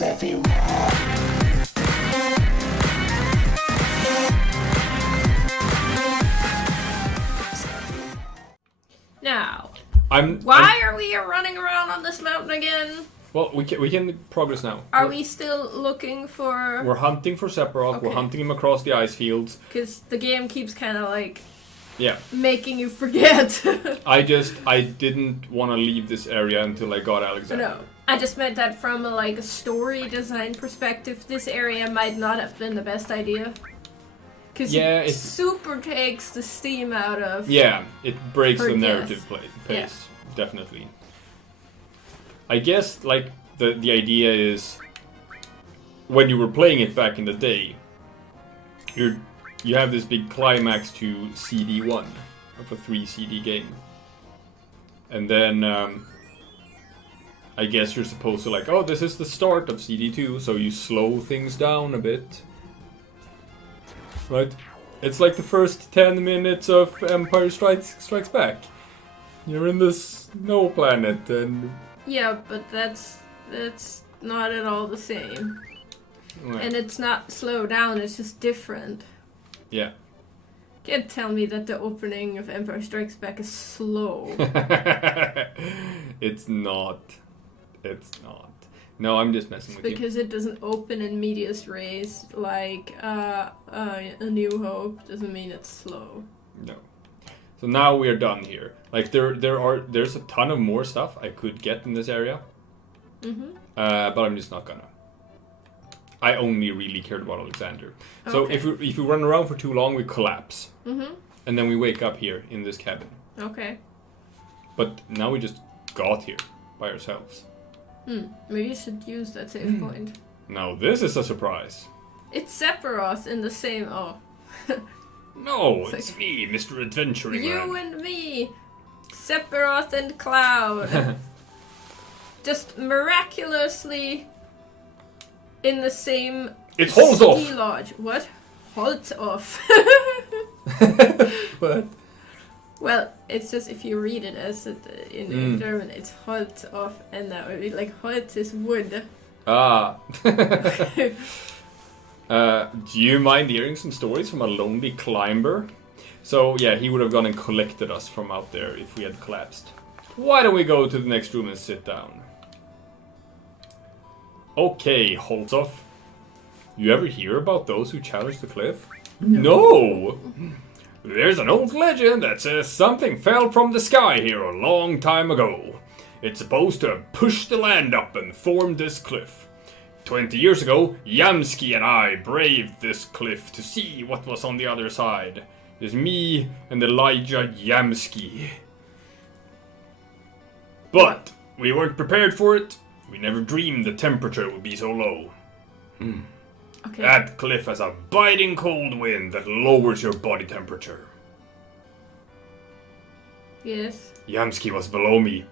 Sephiroth. Now, I'm are we running around on this mountain again? Well, we can progress now. Are we still looking for... We're hunting for Sephiroth. Okay. We're hunting him across the ice fields. Because the game keeps kind of like... Yeah. Making you forget. I didn't want to leave this area until I got Alexander. No. I just meant that from a story design perspective, this area might not have been the best idea. Because it super takes the steam out of... Yeah, it breaks the death. narrative pace, definitely. I guess, the idea is, when you were playing it back in the day, you have this big climax to CD1 of a 3 CD game. And then, I guess you're supposed to this is the start of CD2, so you slow things down a bit. Right? It's like the first 10 minutes of Empire Strikes Back. You're in this snow planet and... Yeah, but that's not at all the same. Right. And it's not slow down, it's just different. Yeah. Can't tell me that the opening of Empire Strikes Back is slow. It's not. It's not. No, I'm just messing with you. Because it doesn't open in medias res like A New Hope doesn't mean it's slow. No. So now we're done here. There's a ton of more stuff I could get in this area. Mm-hmm. But I'm just not gonna. I only really cared about Alexander. So Okay. if we run around for too long, we collapse. Mm-hmm. And then we wake up here in this cabin. Okay. But now we just got here by ourselves. Maybe you should use that save point. Now this is a surprise. It's Sephiroth in the same... Oh. No, it's me, Mr. Adventuring You Man. and me! Sephiroth and Cloud. Just miraculously in the same It's Holds Off! ski lodge. What? Holds off. What? Well, it's just if you read it as in German, it's Holz off, and that would be like Holz is wood. Ah. Do you mind hearing some stories from a lonely climber? So, yeah, he would have gone and collected us from out there if we had collapsed. Why don't we go to the next room and sit down? Okay, Holtzoff. You ever hear about those who challenged the cliff? No! There's an old legend that says something fell from the sky here a long time ago. It's supposed to have pushed the land up and formed this cliff. 20 years ago, Yamski and I braved this cliff to see what was on the other side. There's me and Elijah Yamski. But we weren't prepared for it. We never dreamed the temperature would be so low. Okay. That cliff has a biting cold wind that lowers your body temperature. Yes. Yamski was below me.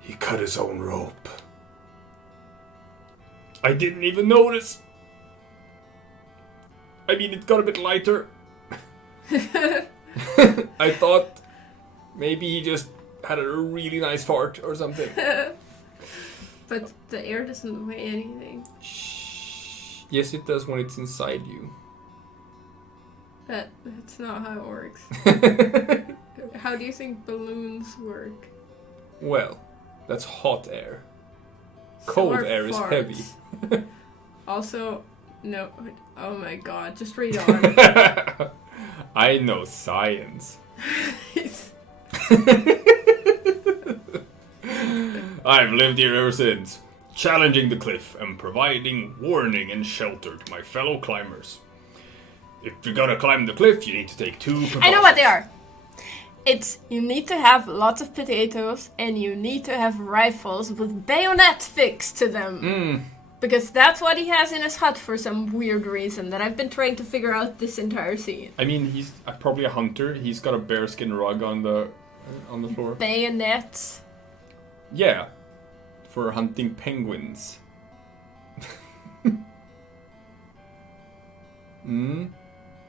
He cut his own rope. I didn't even notice. I mean, it got a bit lighter. I thought maybe he just had a really nice fart or something. But the air doesn't weigh anything. Shh. Yes, it does when it's inside you. That's not how it works. How do you think balloons work? Well, that's hot air. So Cold are air is farts. heavy. Also, no. Oh my god, just read on. I know science. I've lived here ever since, challenging the cliff and providing warning and shelter to my fellow climbers. If you're gonna climb the cliff, you need to take 2 precautions. I know what they are. It's you need to have lots of potatoes and you need to have rifles with bayonets fixed to them. Because that's what he has in his hut for some weird reason that I've been trying to figure out this entire scene. I mean, he's probably a hunter. He's got a bearskin rug on the floor. Bayonets. Yeah, for hunting penguins.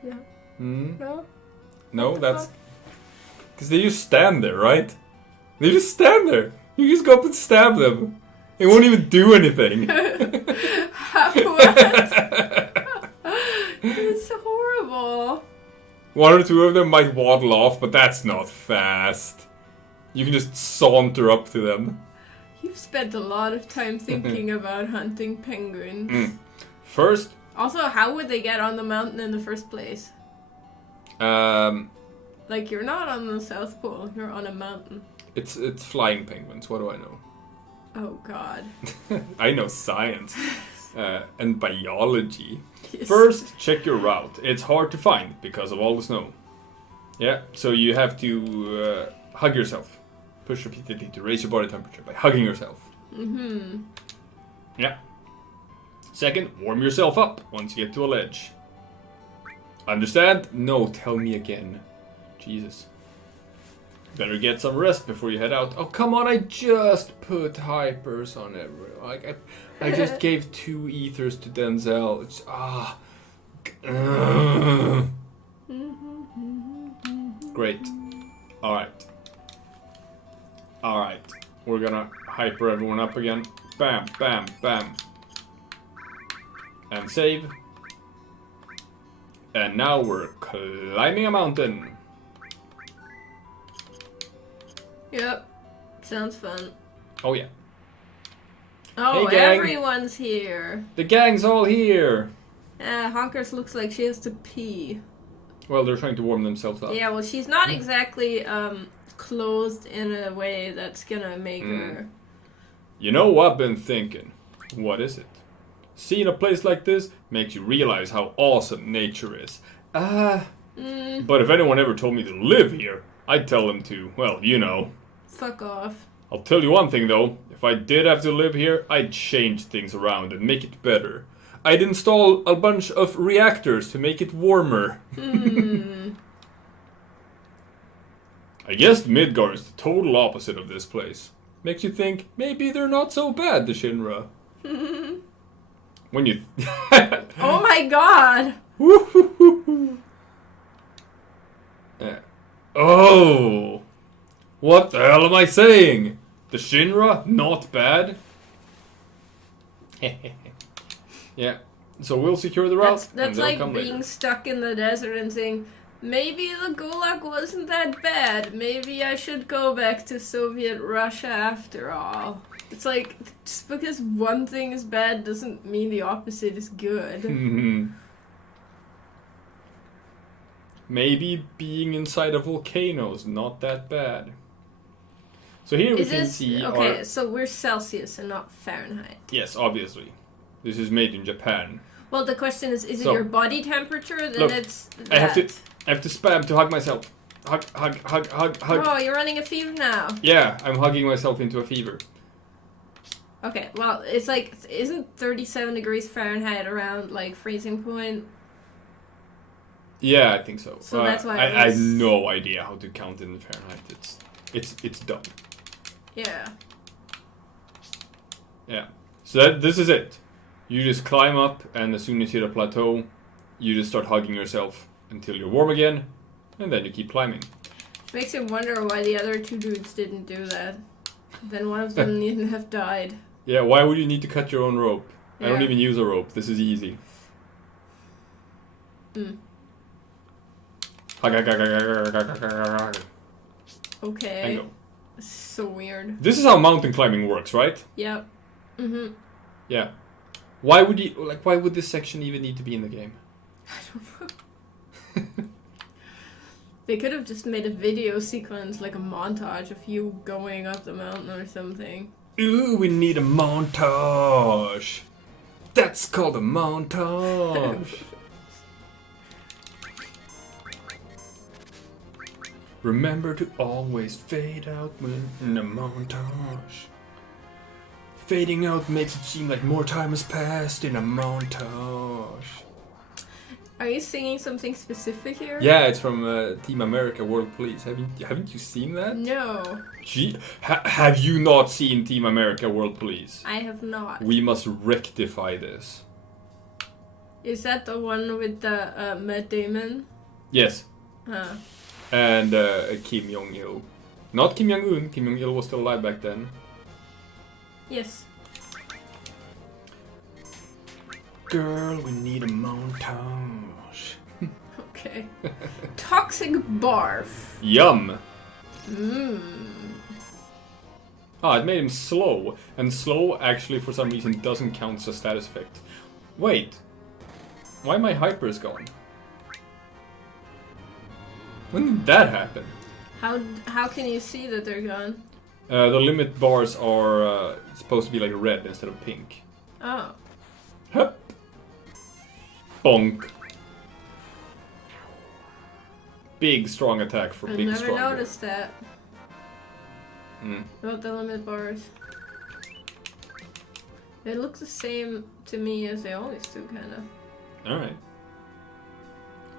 Yeah. No? No, What the that's... fuck? Because they just stand there, right? They just stand there. You just go up and stab them. They won't even do anything. What? It's horrible. One or two of them might waddle off, but that's not fast. You can just saunter up to them. You've spent a lot of time thinking about hunting penguins. First... Also, how would they get on the mountain in the first place? Like, you're not on the South Pole, you're on a mountain. It's flying penguins, what do I know? Oh, God. I know science. And biology. Yes. First, check your route. It's hard to find because of all the snow. Yeah, so you have to hug yourself. Push repeatedly to raise your body temperature by hugging yourself. Mm-hmm. Yeah. Second, warm yourself up once you get to a ledge. Understand? No, tell me again. Jesus. Better get some rest before you head out. Oh, come on, I just put hypers on everyone. Like, I just gave 2 ethers to Denzel. It's, Great. Alright. Alright. We're gonna hyper everyone up again. Bam, bam, bam. And save. And now we're climbing a mountain. Yep. Sounds fun. Oh, yeah. Oh, Hey, gang. everyone's here. The gang's all here. Honkers looks like she has to pee. Well, they're trying to warm themselves up. Yeah, well, she's not exactly clothed in a way that's gonna make her... You know what I've been thinking? What is it? Seeing a place like this makes you realize how awesome nature is. But if anyone ever told me to live here, I'd tell them to, well, you know. Fuck off. I'll tell you one thing though, if I did have to live here, I'd change things around and make it better. I'd install a bunch of reactors to make it warmer. I guess Midgar is the total opposite of this place. Makes you think, maybe they're not so bad, the Shinra. When you... Oh my god! Oh! What the hell am I saying? The Shinra, not bad? Yeah, so we'll secure the route. That's like being later. stuck in the desert and saying, maybe the Gulag wasn't that bad. Maybe I should go back to Soviet Russia after all. It's like, just because one thing is bad doesn't mean the opposite is good. Maybe being inside a volcano is not that bad. So here we can see okay, so we're Celsius and not Fahrenheit. Yes, obviously. This is made in Japan. Well, the question is it your body temperature? Then look, it's that. I have to spam to hug myself. Hug. Oh, you're running a fever now. Yeah, I'm hugging myself into a fever. Okay, well, it's like, isn't 37 degrees Fahrenheit around, like, freezing point? Yeah, I think so. So that's why I have no idea how to count in Fahrenheit. It's dumb. Yeah. Yeah. So this is it. You just climb up, and as soon as you hit a plateau, you just start hugging yourself until you're warm again, and then you keep climbing. Makes you wonder why the other 2 dudes didn't do that. Then one of them needn't have died. Yeah, why would you need to cut your own rope? Yeah. I don't even use a rope. This is easy. Okay. And go. So weird. This is how mountain climbing works, right? Yep. Yeah. Why would this section even need to be in the game? I don't know. They could have just made a video sequence, like a montage of you going up the mountain or something. Ooh, we need a montage. That's called a montage. Remember to always fade out when in a montage. Fading out makes it seem like more time has passed in a montage. Are you singing something specific here? Yeah, it's from Team America World Police. Haven't you seen that? No. Gee, have you not seen Team America World Police? I have not. We must rectify this. Is that the one with the Matt Damon? Yes. Huh. And Kim Jong-il. Not Kim Jong-un. Kim Jong-il was still alive back then. Yes. Girl, we need a montage. Okay. Toxic barf. Yum. Mmm. Ah, it made him slow. And slow actually for some reason doesn't count as a status effect. Wait. Why my hypers gone? When did that happen? How can you see that they're gone? The limit bars are supposed to be like red instead of pink. Oh. Hup. Bonk. Big strong attack for big strong. I never noticed that. Mm. About the limit bars. They look the same to me as they always do, kind of. Alright.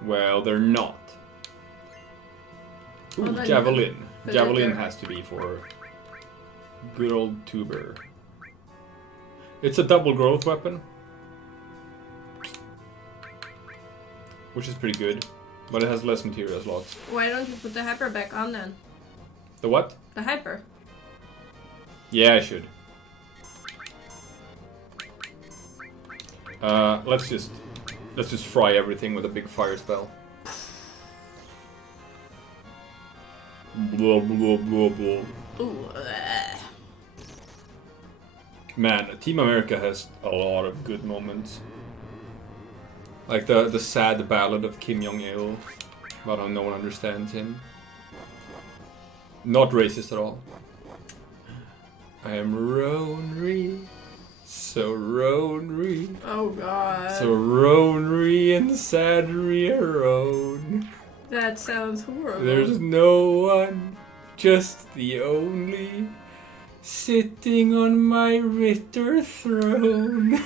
Well, they're not. Ooh, Well, javelin. but Javelin they're- has to be for good old tuber. It's a double growth weapon. Which is pretty good. But it has less material slots. Why don't you put the hyper back on then? The what? The hyper. Yeah, I should. Let's just fry everything with a big fire spell. Blah blah blah blah. Ooh. Man, Team America has a lot of good moments. Like the sad ballad of Kim Jong-il, but how no one understands him. Not racist at all. I am Ronry, so Ronry, Oh god. so Ronry and sadly alone. That sounds horrible. There's no one, just the only, sitting on my Ritter throne.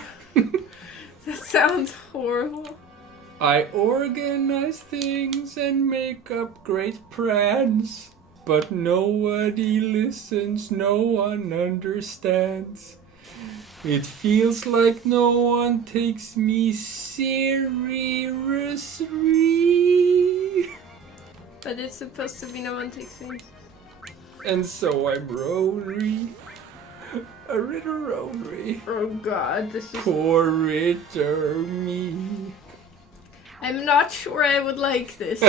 That sounds horrible. I organize things and make up great plans, but nobody listens, no one understands. It feels like no one takes me seriously. But it's supposed to be no one takes me. And so I'm Ronry. A Ritter Ronry. Oh god, this is... Poor Ritter me. I'm not sure I would like this.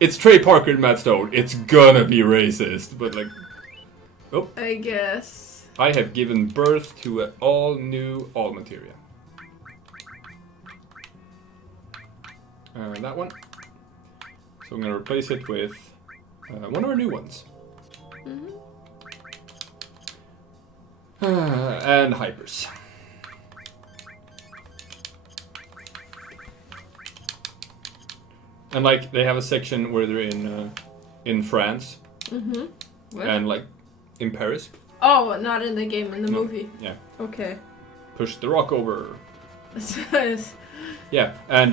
It's Trey Parker and Matt Stone. It's gonna be racist, but like... Oh. I guess. I have given birth to an all-new all-materia. That one. So I'm gonna replace it with one of our new ones. Mm-hmm. And hypers. And like they have a section where they're in France. Mm-hmm. What? And like in Paris. Oh, not in the game, in the No. movie. Yeah. Okay. Push the rock over. Yes. Yeah, and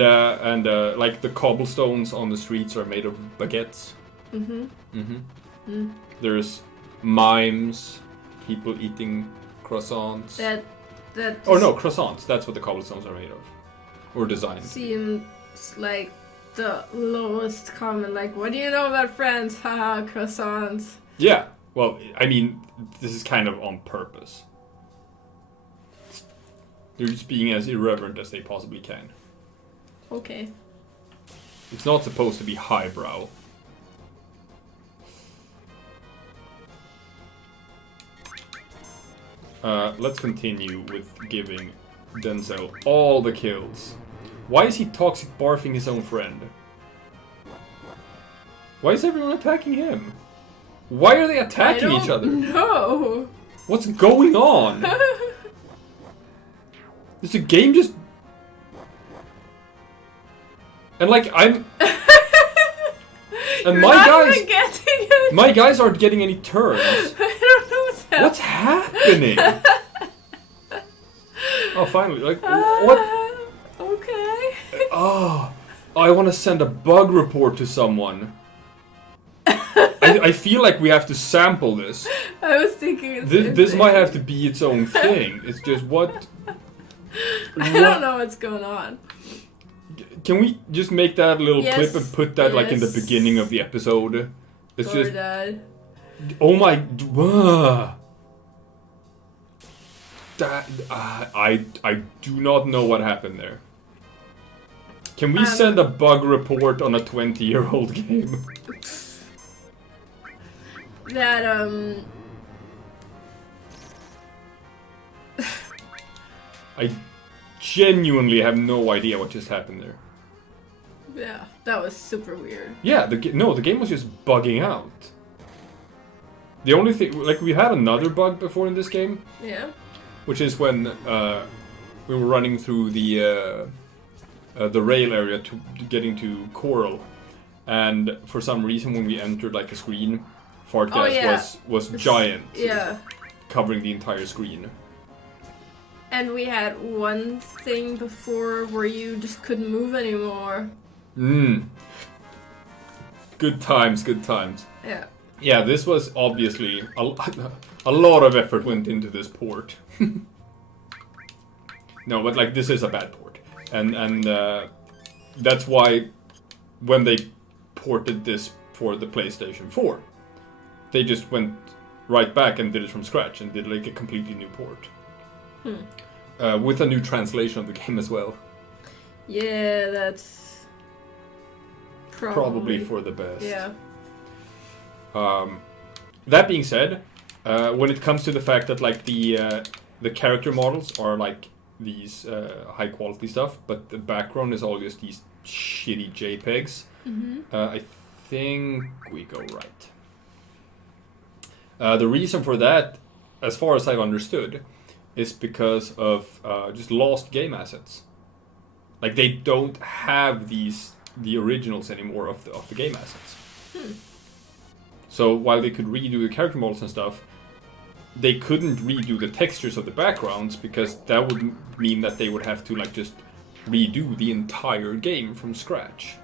like the cobblestones on the streets are made of baguettes. Mm-hmm. Mm-hmm. Mm. There's mimes, people eating croissants. That Oh no, croissants. That's what the cobblestones are made of, or designed. seems like the lowest common. Like, what do you know about France? Haha, croissants. Yeah. Well, I mean, this is kind of on purpose. They're just being as irreverent as they possibly can. Okay. It's not supposed to be highbrow. Let's continue with giving Denzel all the kills. Why is he toxic barfing his own friend? Why is everyone attacking him? Why are they attacking each other? No. What's going on? Is the game just... And like, I'm... And my guys aren't getting any turns. I don't know What's happening? Oh, finally, like, what? Okay. Oh, I want to send a bug report to someone. I feel like we have to sample this. I was thinking This might have to be its own thing. It's just what... I don't know what's going on. Can we just make that little Yes, clip and put that like in the yes. beginning of the episode? It's Or just... that. Oh my... I do not know what happened there. Can we send a bug report on a 20-year-old game? That I genuinely have no idea what just happened there. Yeah, that was super weird. Yeah, the game was just bugging out. The only thing, like, we had another bug before in this game. Yeah. Which is when we were running through the rail area to getting to Coral, and for some reason when we entered like a screen, Fartgas was giant. Yeah. Covering the entire screen. And we had one thing before where you just couldn't move anymore. Good times, good times. Yeah. Yeah, this was obviously a lot of effort went into this port. No, but like this is a bad port, and that's why when they ported this for the PlayStation 4, they just went right back and did it from scratch and did like a completely new port. With a new translation of the game as well. Yeah, that's probably for the best. Yeah. That being said, when it comes to the fact that like the character models are like these high quality stuff, but the background is all just these shitty JPEGs, I think we go right. The reason for that, as far as I've understood, is because of just lost game assets. Like they don't have the originals anymore of the game assets. So while they could redo the character models and stuff, they couldn't redo the textures of the backgrounds because that would mean that they would have to like just redo the entire game from scratch.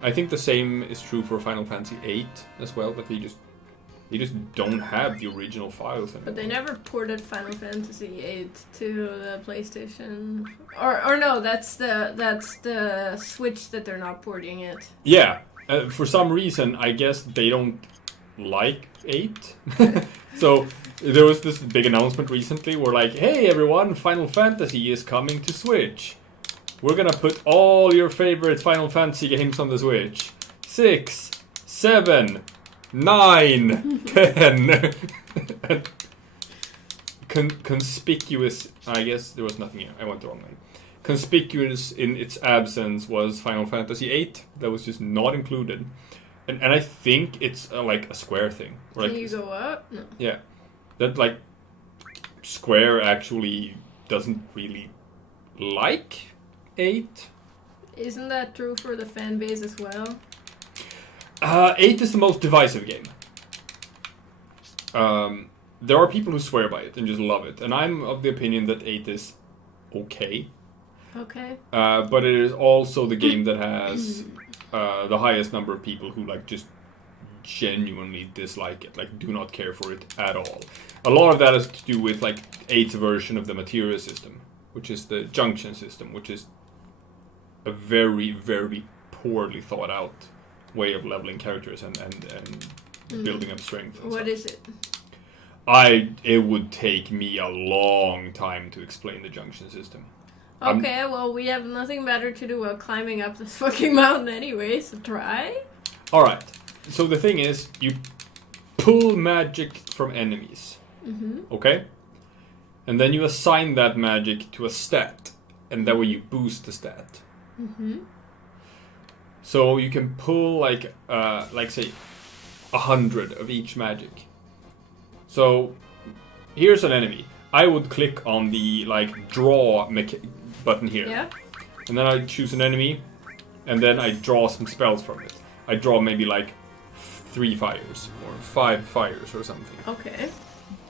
I think the same is true for Final Fantasy VIII as well, but they just don't have the original files anymore. But they never ported Final Fantasy VIII to the PlayStation, or no, that's the Switch that they're not porting it. Yeah, for some reason, I guess they don't like 8. So there was this big announcement recently where like, hey everyone, Final Fantasy is coming to Switch. We're gonna put all your favorite Final Fantasy games on the Switch. 6, 7, 9, 10. Conspicuous, I guess there was nothing here. I went the wrong way. Conspicuous in its absence was Final Fantasy VIII. That was just not included. And I think it's like a Square thing. Can you go up? No. Yeah. That like Square actually doesn't really like 8. Isn't that true for the fan base as well? 8 is the most divisive game. There are people who swear by it and just love it. And I'm of the opinion that 8 is okay. Okay. But it is also the game that has the highest number of people who like just genuinely dislike it, like do not care for it at all. A lot of that has to do with like 8's version of the materia system, which is the junction system, which is a very, very poorly thought out way of leveling characters and building up strength. What is it? It would take me a long time to explain the junction system. Okay, well, we have nothing better to do while climbing up this fucking mountain anyway, so try. Alright, so the thing is, you pull magic from enemies, okay? And then you assign that magic to a stat, and that way you boost the stat. So you can pull like say 100 of each magic. So here's an enemy. I would click on the like draw button here. Yeah. And then I choose an enemy, and then I draw some spells from it. I draw maybe like 3 fires or 5 fires or something. Okay.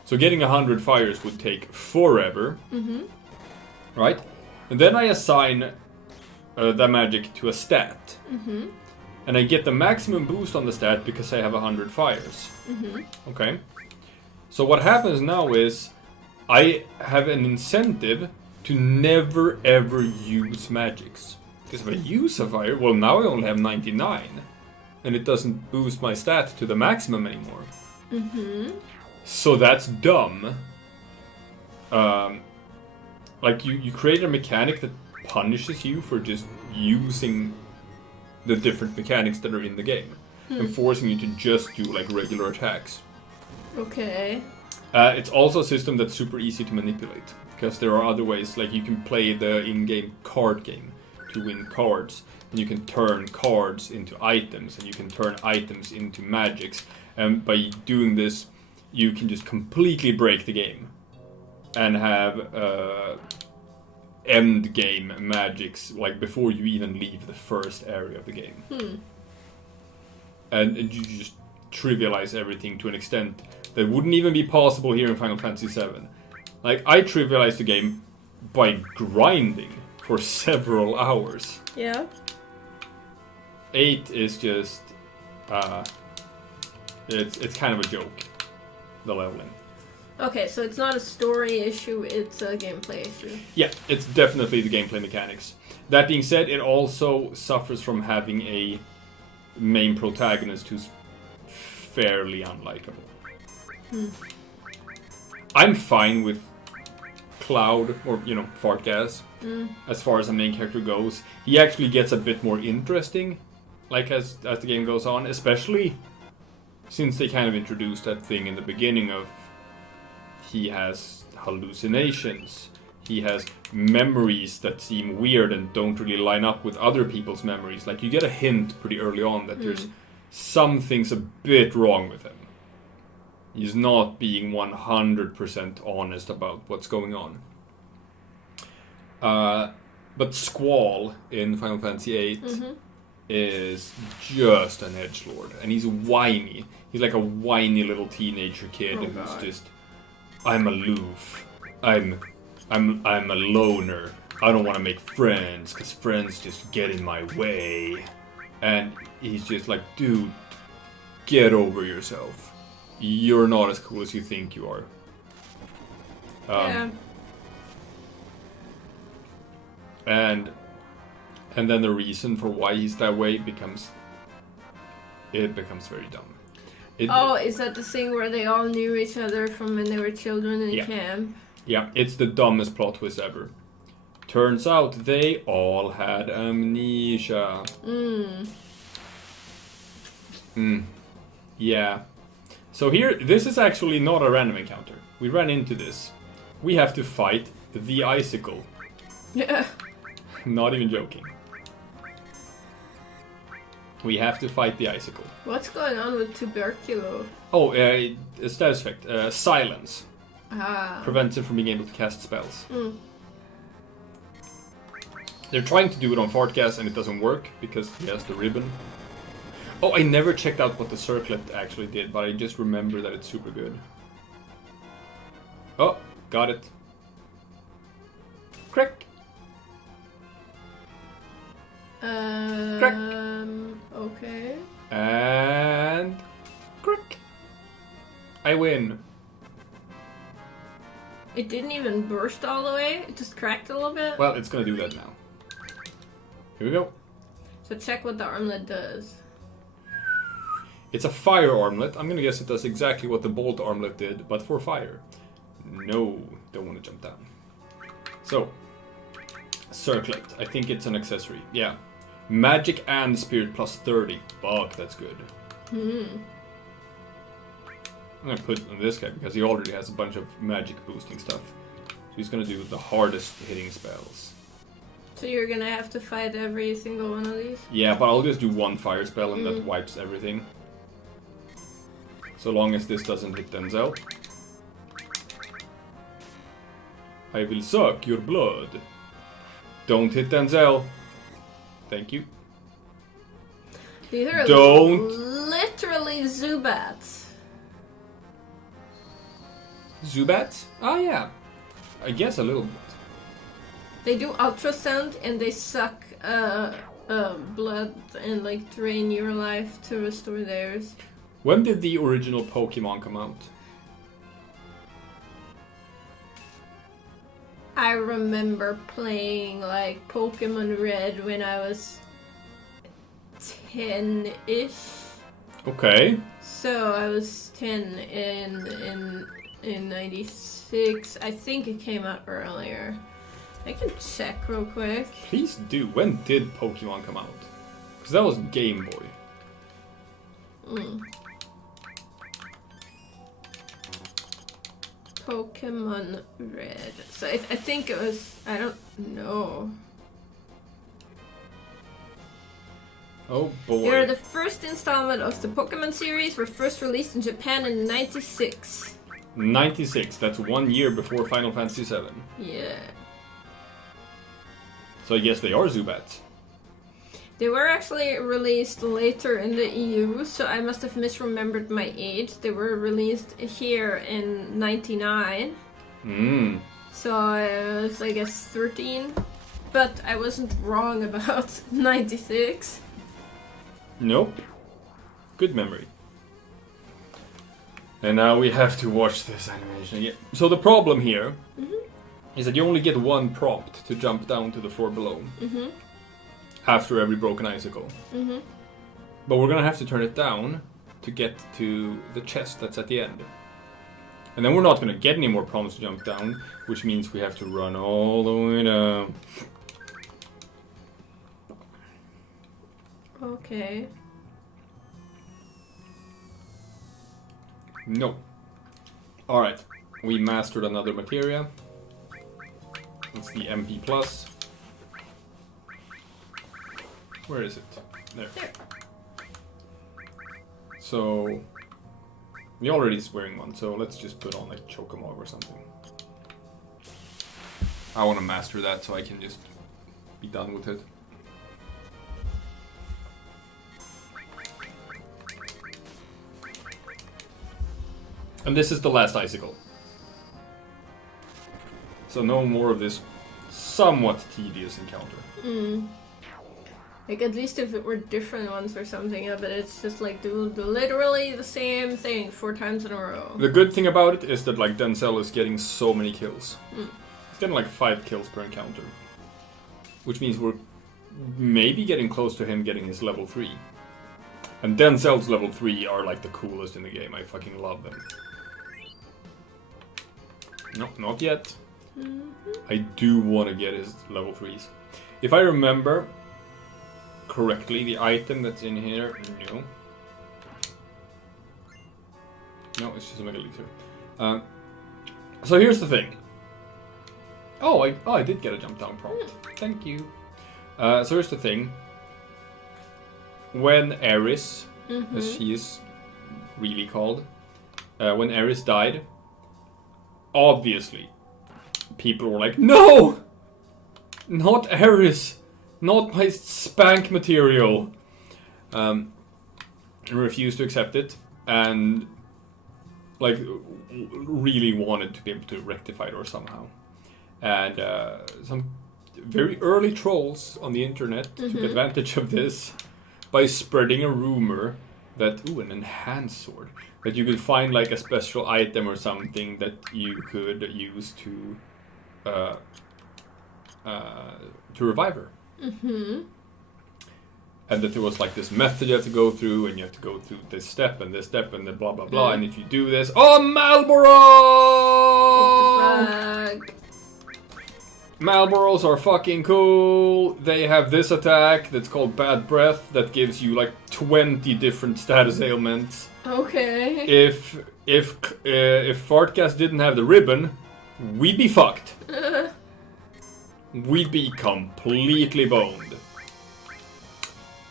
So getting 100 fires would take forever. Right? And then I assign that magic to a stat. And I get the maximum boost on the stat because I have 100 fires. Okay? So what happens now is I have an incentive to never ever use magics. Because if I use a fire, well now I only have 99. And it doesn't boost my stat to the maximum anymore. So that's dumb. Like, you create a mechanic that punishes you for just using the different mechanics that are in the game. And forcing you to just do, like, regular attacks. Okay. It's also a system that's super easy to manipulate. Because there are other ways, like you can play the in-game card game to win cards. And you can turn cards into items, and you can turn items into magics. And by doing this, you can just completely break the game. And have end game magics, like before you even leave the first area of the game. And you just trivialize everything to an extent that wouldn't even be possible here in Final Fantasy VII. Like, I trivialized the game by grinding for several hours. Yeah. 8 is just... it's kind of a joke, the leveling. Okay, so it's not a story issue, it's a gameplay issue. Yeah, it's definitely the gameplay mechanics. That being said, it also suffers from having a main protagonist who's fairly unlikable. I'm fine with Cloud, or, Fart Gas, as far as the main character goes. He actually gets a bit more interesting, like, as the game goes on, especially since they kind of introduced that thing in the beginning of he has hallucinations, he has memories that seem weird and don't really line up with other people's memories. Like, you get a hint pretty early on that there's something's a bit wrong with him. He's not being 100% honest about what's going on. But Squall in Final Fantasy VIII is just an edgelord, and he's whiny. He's like a whiny little teenager kid who's just, I'm aloof. I'm a loner. I don't want to make friends because friends just get in my way. And he's just like, dude, get over yourself. You're not as cool as you think you are. And then the reason for why he's that way becomes very dumb. Is that the thing where they all knew each other from when they were children in camp? Yeah, it's the dumbest plot twist ever. Turns out they all had amnesia. Yeah. So here, this is actually not a random encounter. We ran into this. We have to fight the icicle. Yeah. Not even joking. We have to fight the icicle. What's going on with tuberculo? Oh, status effect. Silence. Ah. Prevents him from being able to cast spells. They're trying to do it on Fart Gas and it doesn't work because he has the ribbon. Oh, I never checked out what the circlet actually did, but I just remember that it's super good. Oh, got it. Crick. Crick. Okay. And crick. I win. It didn't even burst all the way? It just cracked a little bit? Well, it's gonna do that now. Here we go. So check what the armlet does. It's a fire armlet. I'm gonna guess it does exactly what the bolt armlet did, but for fire. No, don't want to jump down. So, circlet. I think it's an accessory. Yeah. Magic and spirit plus 30. Fuck, that's good. I'm gonna put on this guy because he already has a bunch of magic boosting stuff. So he's gonna do the hardest hitting spells. So you're gonna have to fight every single one of these? Yeah, but I'll just do one fire spell and that wipes everything. So long as this doesn't hit Denzel. I will suck your blood. Don't hit Denzel. Thank you. These are literally Zubats. Zubats? Oh yeah. I guess a little bit. They do ultrasound and they suck blood and like drain your life to restore theirs. When did the original Pokemon come out? I remember playing like Pokemon Red when I was 10-ish. Okay. So I was 10 in 96. I think it came out earlier. I can check real quick. Please do. When did Pokemon come out? Because that was Game Boy. Pokemon Red. So I think it was... I don't know. Oh boy. They are the first installment of the Pokemon series. Were first released in Japan in 96. 96. That's 1 year before Final Fantasy VII. Yeah. So I guess they are Zubats. They were actually released later in the EU, so I must have misremembered my age. They were released here in 99. So I was, I guess, 13. But I wasn't wrong about 96. Nope. Good memory. And now we have to watch this animation again. So the problem here is that you only get one prompt to jump down to the floor below. After every broken icicle. But we're gonna have to turn it down to get to the chest that's at the end. And then we're not gonna get any more prompts to jump down, which means we have to run all the way down. Okay. No. Alright. We mastered another materia. It's the MP+. Where is it? There. So... we already is wearing one, so let's just put on like Chocomog or something. I want to master that so I can just be done with it. And this is the last icicle. So no more of this somewhat tedious encounter. Like, at least if it were different ones or something, but it's just like do literally the same thing 4 times in a row. The good thing about it is that like Denzel is getting so many kills. He's getting like 5 kills per encounter. Which means we're maybe getting close to him getting his level 3. And Denzel's level 3 are like the coolest in the game. I fucking love them. No, not yet. I do want to get his level 3s. If I remember correctly, the item that's in here, no. No, it's just a Mega Elixir. So here's the thing. Oh, I did get a jump down prompt. Thank you. So here's the thing. When Eris, as she is really called, when Eris died, obviously, people were like, no! Not Eris! Not my spank material! And refused to accept it, and like really wanted to be able to rectify it or somehow. And some very early trolls on the internet took advantage of this by spreading a rumor that, ooh, an enhanced sword, that you could find like a special item or something that you could use to revive her. And that there was like this method you have to go through, and you have to go through this step and then blah blah blah, and if you do this, oh, Marlboro! Malboros are fucking cool. They have this attack that's called Bad Breath that gives you like 20 different status ailments. Okay. If Fartcast didn't have the ribbon, we'd be fucked. We'd be completely boned.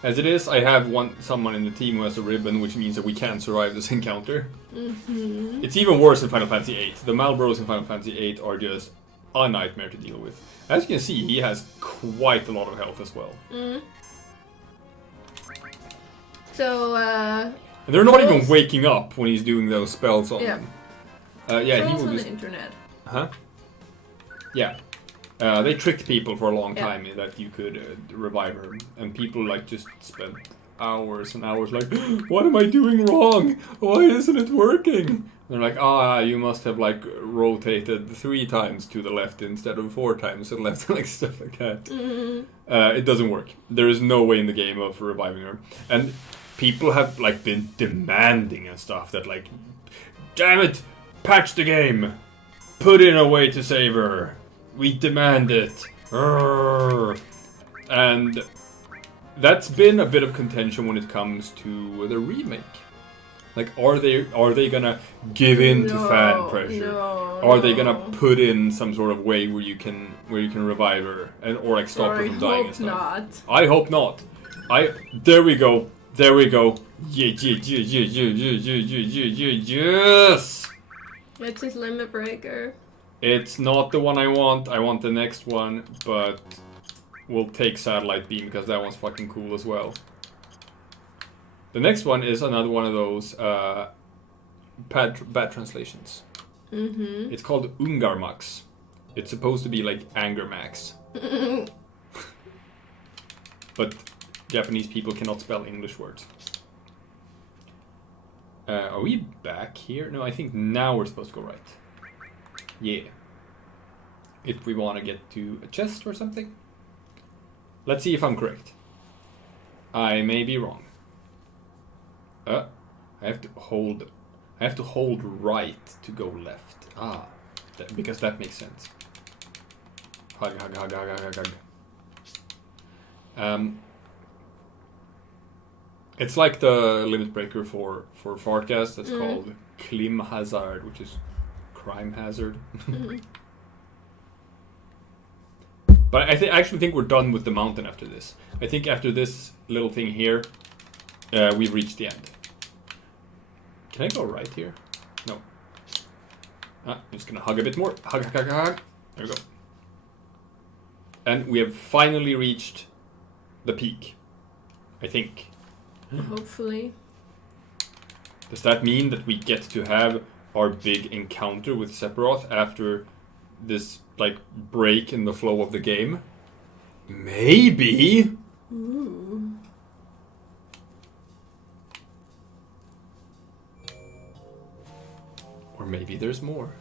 As it is, I have someone in the team who has a ribbon, which means that we can't survive this encounter. It's even worse in Final Fantasy VIII. The Malboros in Final Fantasy VIII are just a nightmare to deal with. As you can see, he has quite a lot of health as well. So, and they're not even waking up when he's doing those spells on them. Yeah, he trolls will on just... the internet. Yeah. They tricked people for a long time that you could revive her, and people like just spent hours and hours like, what am I doing wrong? Why isn't it working? And they're like, you must have like rotated 3 times to the left instead of 4 times to the left, like stuff like that. It doesn't work. There is no way in the game of reviving her. And people have like been demanding and stuff that like, damn it, patch the game, put in a way to save her, we demand it. Urgh. And that's been a bit of contention when it comes to the remake. Like, are they gonna give in to fan pressure? Are they gonna put in some sort of way where you can revive her or like stop her from dying and stuff? I hope not. I hope not. There we go. Yes. It's his limit breaker. It's not the one I want. I want the next one, but we'll take Satellite Beam because that one's fucking cool as well. The next one is another one of those bad translations. Mm-hmm. It's called Ungarmax. It's supposed to be like Anger Max. But Japanese people cannot spell English words. Are we back here? No, I think now we're supposed to go right. Yeah. If we want to get to a chest or something. Let's see if I'm correct. I may be wrong. I have to hold right to go left. Because that makes sense. Hug. It's like the limit breaker for Fartcast. That's called Klim Hazard, which is crime hazard. But I actually think we're done with the mountain after this. I think after this little thing here, we've reached the end. Can I go right here? No. I'm just gonna hug a bit more. Hug. There we go. And we have finally reached the peak. I think. Hopefully. Does that mean that we get to have our big encounter with Sephiroth after this like break in the flow of the game? Maybe. Ooh. Or maybe there's more.